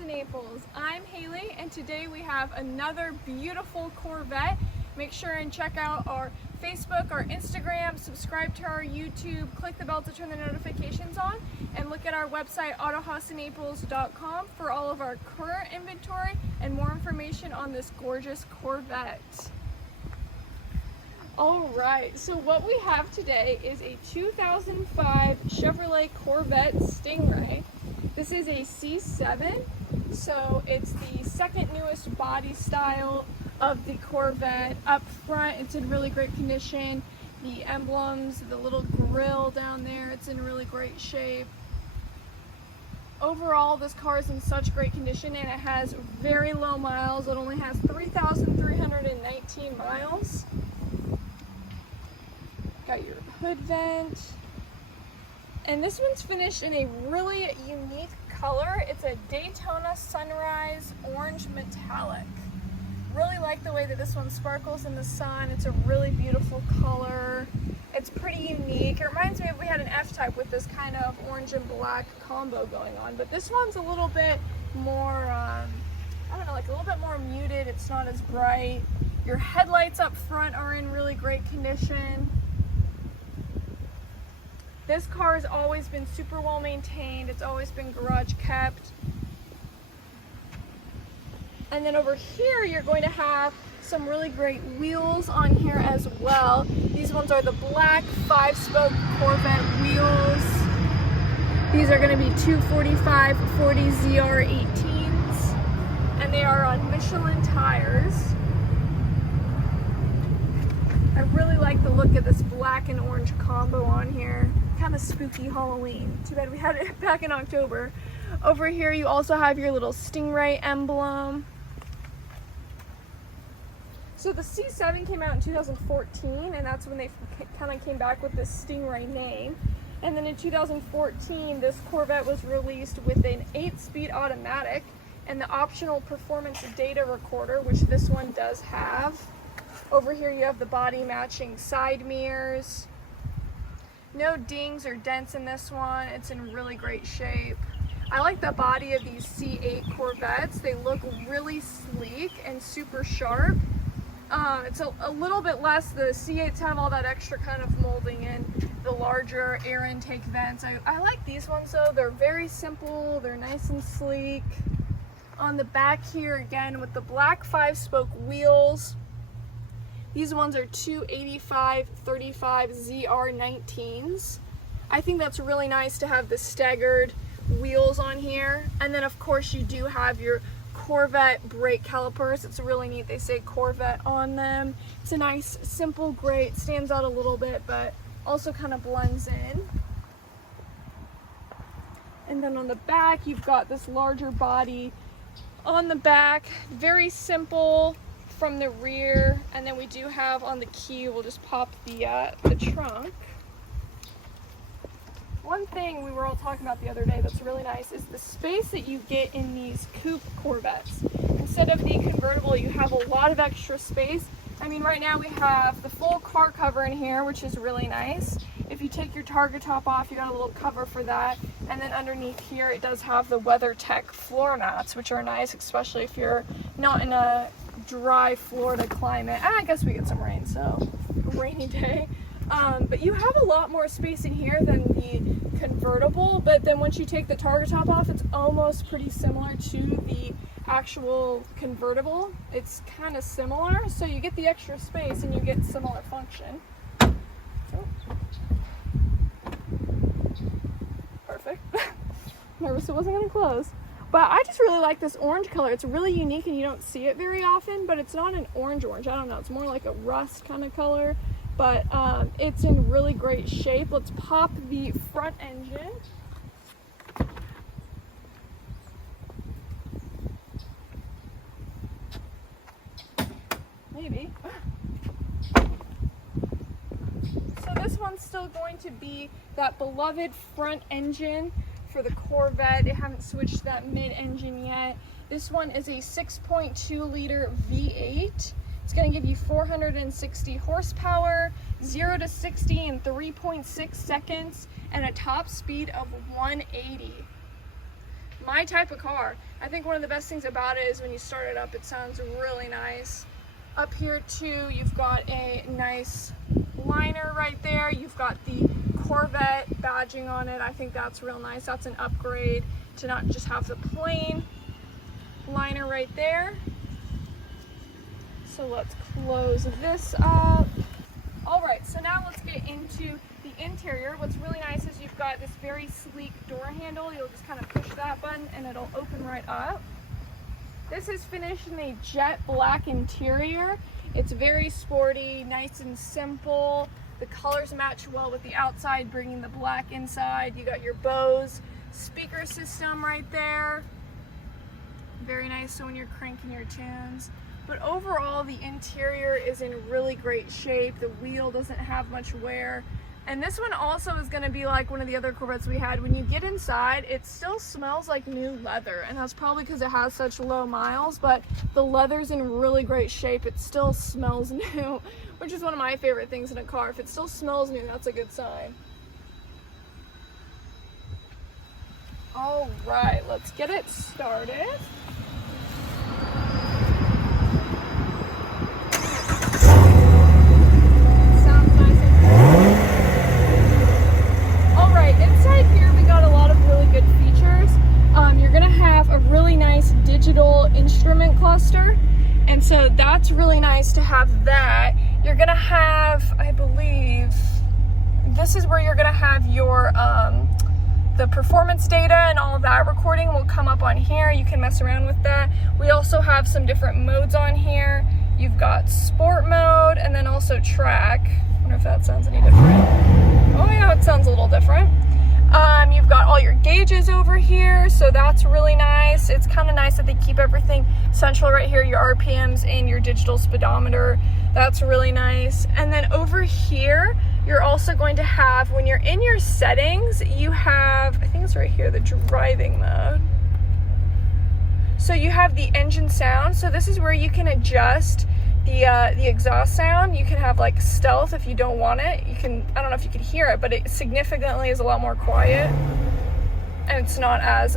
of Naples. I'm Haley, and today we have another beautiful Corvette. Make sure and check out our Facebook, our Instagram, subscribe to our YouTube, click the bell to turn the notifications on, and look at our website, autohausofnaples.com, for all of our current inventory and more information on this gorgeous Corvette. Alright, so what we have today is a 2005 Chevrolet Corvette Stingray. This is a C7, so it's the second newest body style of the Corvette. Up front, it's in really great condition. The emblems, the little grille down there, it's in really great shape. Overall, this car is in such great condition, and it has very low miles. It only has 3,319 miles. Got your hood vent. And this one's finished in a really unique color. It's a Daytona Sunrise Orange Metallic. Really like the way that this one sparkles in the sun. It's a really beautiful color. It's pretty unique. It reminds me of we had an F-Type with this kind of orange and black combo going on, but this one's a little bit more, I don't know, like a little bit more muted. It's not as bright. Your headlights up front are in really great condition. This car has always been super well maintained. It's always been garage kept. And then over here, you're going to have some really great wheels on here as well. These ones are the black 5-spoke Corvette wheels. These are going to be 245 40 ZR18s, and they are on Michelin tires. I really like the look of this black and orange combo on here. Kind of spooky Halloween. Too bad we had it back in October. Over here you also have your little Stingray emblem. So the C7 came out in 2014, and that's when they kind of came back with this Stingray name. And then in 2014, this Corvette was released with an 8-speed automatic and the optional performance data recorder, which this one does have. Over here you have the body matching side mirrors. No dings or dents in this one. It's in really great shape. I like the body of these C8 Corvettes. They look really sleek and super sharp. It's a little bit less. The C8s have all that extra kind of molding in the larger air intake vents. I like these ones though. They're very simple. They're nice and sleek. On the back here again with the black 5-spoke wheels. These ones are 285 35 ZR19s. I think that's really nice to have the staggered wheels on here. And then of course you do have your Corvette brake calipers. It's really neat. They say Corvette on them. It's a nice simple gray. It stands out a little bit but also kind of blends in. And then on the back you've got this larger body on the back. Very simple from the rear, and then we do have on the key, we'll just pop the trunk. One thing we were all talking about the other day that's really nice is the space that you get in these coupe Corvettes. Instead of the convertible, you have a lot of extra space. I mean, right now we have the full car cover in here, which is really nice. If you take your target top off, you got a little cover for that. And then underneath here, it does have the WeatherTech floor mats, which are nice, especially if you're not in a dry Florida climate. And I guess we get some rain, so rainy day. But you have a lot more space in here than the convertible, but then once you take the target top off, it's almost pretty similar to the actual convertible. It's kind of similar, so you get the extra space and you get similar function. Oh. Perfect. Nervous it wasn't going to close. But I just really like this orange color. It's really unique and you don't see it very often, but it's not an orange. I don't know. It's more like a rust kind of color, but it's in really great shape. Let's pop the front engine. Maybe. So this one's still going to be that beloved front engine for the Corvette. They haven't switched that mid-engine yet. This one is a 6.2 liter V8. It's going to give you 460 horsepower, 0 to 60 in 3.6 seconds, and a top speed of 180. my type of car. I think one of the best things about it is when you start it up, it sounds really nice. Up here too, you've got a nice liner right there. You've got the Corvette badging on it. I think that's real nice. That's an upgrade to not just have the plain liner right there. So let's close this up. All right, so now let's get into the interior. What's really nice is you've got this very sleek door handle. You'll just kind of push that button and it'll open right up. This is finished in a jet black interior. It's very sporty, nice and simple. The colors match well with the outside, bringing the black inside. You got your Bose speaker system right there. Very nice, so when you're cranking your tunes. But overall, the interior is in really great shape. The wheel doesn't have much wear. And this one also is going to be like one of the other Corvettes we had. When you get inside, it still smells like new leather. And that's probably because it has such low miles, but the leather's in really great shape. It still smells new, which is one of my favorite things in a car. If it still smells new, that's a good sign. All right, let's get it started. Inside here we got a lot of really good features. You're gonna have a really nice digital instrument cluster, and so that's really nice to have that. You're gonna have, I believe, this is where you're gonna have your the performance data and all of that recording will come up on here. You can mess around with that. We also have some different modes on here. You've got sport mode and then also track. I wonder if that sounds any different. Oh yeah, it sounds a little different. You've got all your gauges over here, so that's really nice. It's kind of nice that they keep everything central right here, your RPMs and your digital speedometer. That's really nice. And then over here, you're also going to have, when you're in your settings, you have, I think it's right here, the driving mode. So you have the engine sound. So this is where you can adjust the exhaust sound. You can have like stealth if you don't want it. You can, I don't know if you can hear it, but it significantly is a lot more quiet and it's not as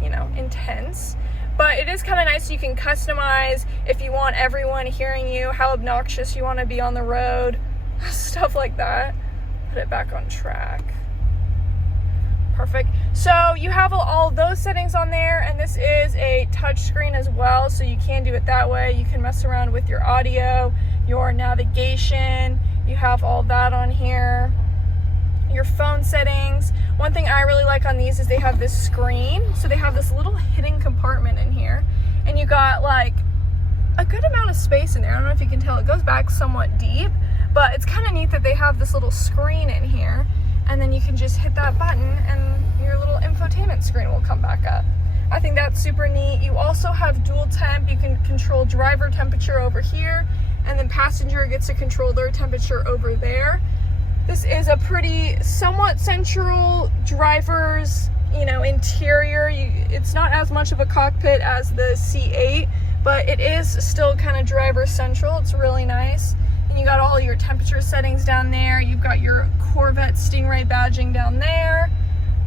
intense, but it is kind of nice. You can customize if you want everyone hearing you, how obnoxious you want to be on the road, stuff like that. Put it back on track. Perfect. So you have all those settings on there, and this is a touch screen as well, so you can do it that way. You can mess around with your audio, your navigation. You have all that on here. Your phone settings. One thing I really like on these is they have this screen, so they have this little hidden compartment in here, and you got like a good amount of space in there. I don't know if you can tell, it goes back somewhat deep, but it's kind of neat that they have this little screen in here. And then you can just hit that button and your little infotainment screen will come back up. I think that's super neat. You also have dual temp. You can control driver temperature over here, and then passenger gets to control their temperature over there. This is a pretty somewhat central driver's, interior. It's not as much of a cockpit as the C8, but it is still kind of driver central. It's really nice. And you got all your temperature settings down there. You've got your Corvette Stingray badging down there.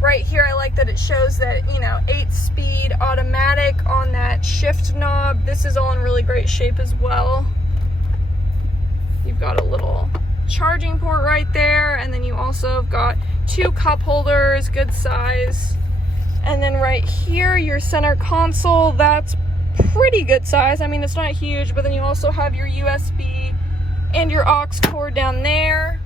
Right here, I like that it shows that, 8-speed automatic on that shift knob. This is all in really great shape as well. You've got a little charging port right there, and then you also have got 2 cup holders, good size. And then right here, your center console, that's pretty good size. I mean, it's not huge, but then you also have your USB and your aux cord down there.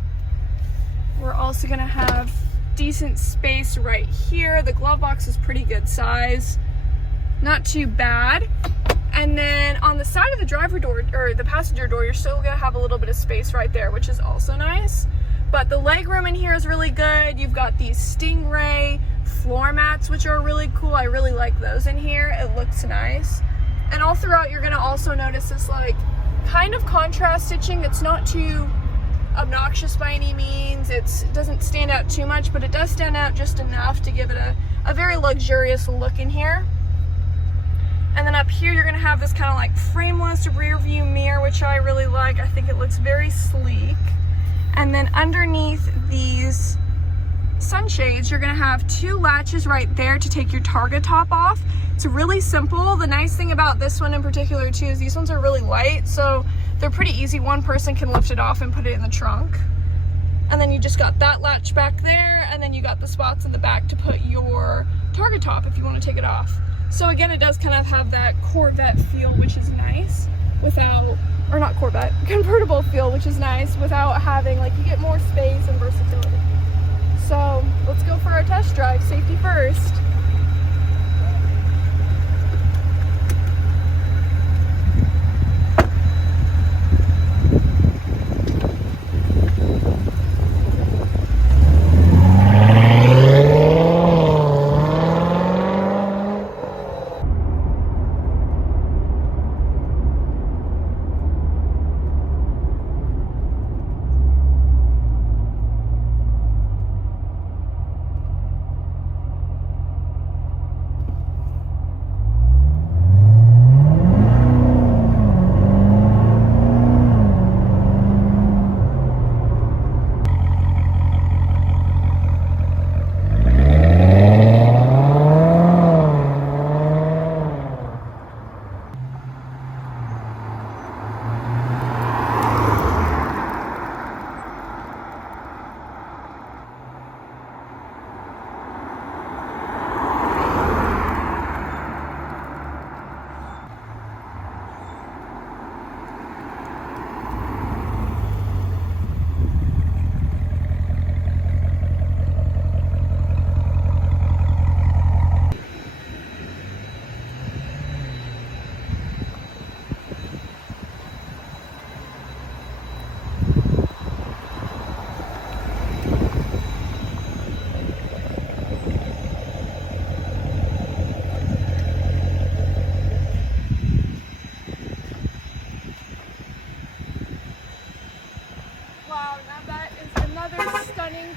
We're also gonna have decent space right here. The glove box is pretty good size, not too bad. And then on the side of the driver door, or the passenger door, you're still gonna have a little bit of space right there, which is also nice. But the leg room in here is really good. You've got these Stingray floor mats, which are really cool. I really like those in here. It looks nice. And all throughout, you're gonna also notice this like kind of contrast stitching. It's not too obnoxious by any means. It doesn't stand out too much, but it does stand out just enough to give it a very luxurious look in here. And then up here, you're gonna have this kind of like frameless rear view mirror, which I really like. I think it looks very sleek. And then underneath these sunshades, you're gonna have 2 latches right there to take your targa top off. It's really simple. The nice thing about this one in particular too is these ones are really light, so they're pretty easy. One person can lift it off and put it in the trunk. And then you just got that latch back there, and then you got the spots in the back to put your targa top if you want to take it off. So again, it does kind of have that Corvette feel, which is nice, without, or not Corvette, convertible feel, which is nice without having, like, you get more space and versatility. So let's go for our test drive. Safety first.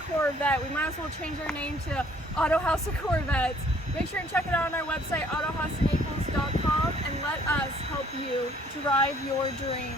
Corvette. We might as well change our name to Autohaus of Corvettes. Make sure and check it out on our website, autohausofnaples.com, and let us help you drive your dream.